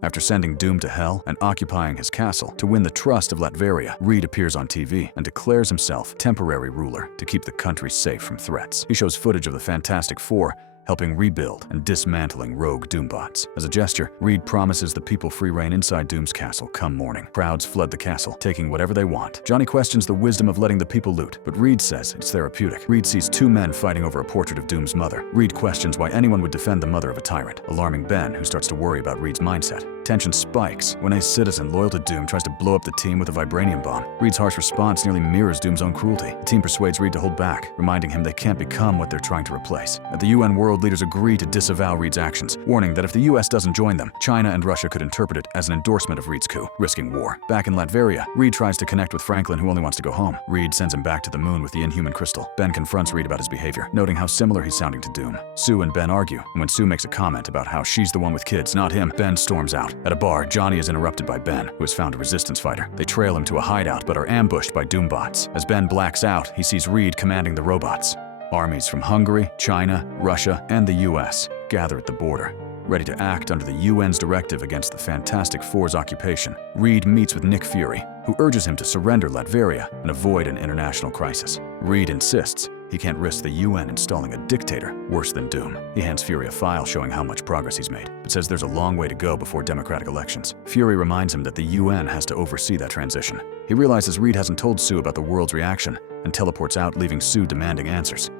After sending Doom to hell and occupying his castle to win the trust of Latveria, Reed appears on TV and declares himself temporary ruler to keep the country safe from threats. He shows footage of the Fantastic Four helping rebuild and dismantling rogue Doombots. As a gesture, Reed promises the people free reign inside Doom's castle come morning. Crowds flood the castle, taking whatever they want. Johnny questions the wisdom of letting the people loot, but Reed says it's therapeutic. Reed sees two men fighting over a portrait of Doom's mother. Reed questions why anyone would defend the mother of a tyrant, alarming Ben, who starts to worry about Reed's mindset. Tension spikes when a citizen loyal to Doom tries to blow up the team with a vibranium bomb. Reed's harsh response nearly mirrors Doom's own cruelty. The team persuades Reed to hold back, reminding him they can't become what they're trying to replace. At the UN, world leaders agree to disavow Reed's actions, warning that if the US doesn't join them, China and Russia could interpret it as an endorsement of Reed's coup, risking war. Back in Latveria, Reed tries to connect with Franklin, who only wants to go home. Reed sends him back to the moon with the Inhuman crystal. Ben confronts Reed about his behavior, noting how similar he's sounding to Doom. Sue and Ben argue, and when Sue makes a comment about how she's the one with kids, not him, Ben storms out. At a bar, Johnny is interrupted by Ben, who has found a resistance fighter. They trail him to a hideout but are ambushed by Doombots. As Ben blacks out, he sees Reed commanding the robots. Armies from Hungary, China, Russia, and the US gather at the border, ready to act under the UN's directive against the Fantastic Four's occupation. Reed meets with Nick Fury, who urges him to surrender Latveria and avoid an international crisis. Reed insists he can't risk the UN installing a dictator worse than Doom. He hands Fury a file showing how much progress he's made, but says there's a long way to go before democratic elections. Fury reminds him that the UN has to oversee that transition. He realizes Reed hasn't told Sue about the world's reaction and teleports out, leaving Sue demanding answers.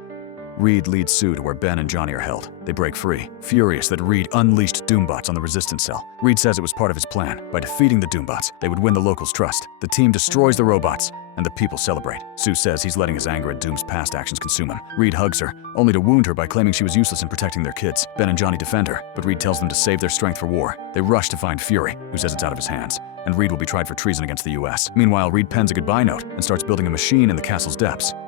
Reed leads Sue to where Ben and Johnny are held. They break free, furious that Reed unleashed Doombots on the resistance cell. Reed says it was part of his plan. By defeating the Doombots, they would win the locals' trust. The team destroys the robots, and the people celebrate. Sue says he's letting his anger at Doom's past actions consume him. Reed hugs her, only to wound her by claiming she was useless in protecting their kids. Ben and Johnny defend her, but Reed tells them to save their strength for war. They rush to find Fury, who says it's out of his hands, and Reed will be tried for treason against the US. Meanwhile, Reed pens a goodbye note and starts building a machine in the castle's depths.